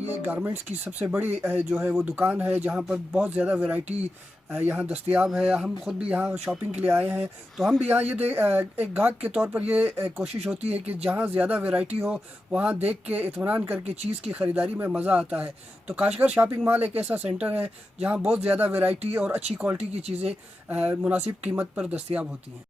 ये गारमेंट्स की सबसे बड़ी जो है वो दुकान है, जहाँ पर बहुत ज़्यादा वैरायटी यहाँ दस्तयाब है। हम खुद भी यहाँ शॉपिंग के लिए आए हैं, तो हम भी यहाँ एक गाहक के तौर पर ये कोशिश होती है कि जहाँ ज़्यादा वैरायटी हो वहाँ देख के इत्मीनान करके चीज़ की ख़रीदारी में मज़ा आता है। तो काशगर शॉपिंग मॉल एक ऐसा सेंटर है जहाँ बहुत ज़्यादा वैरायटी और अच्छी क्वालिटी की चीज़ें मुनासिब कीमत पर दस्तयाब होती हैं।